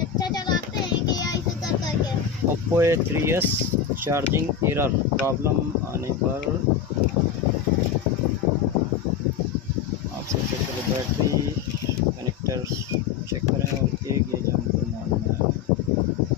अच्छा चलाते हैं कि या इसे कर करके। Oppo A3s charging error problem आने पर आप सबसे पहले बैटरी कनेक्टर चेक करें और एक ये जंपर मारना है।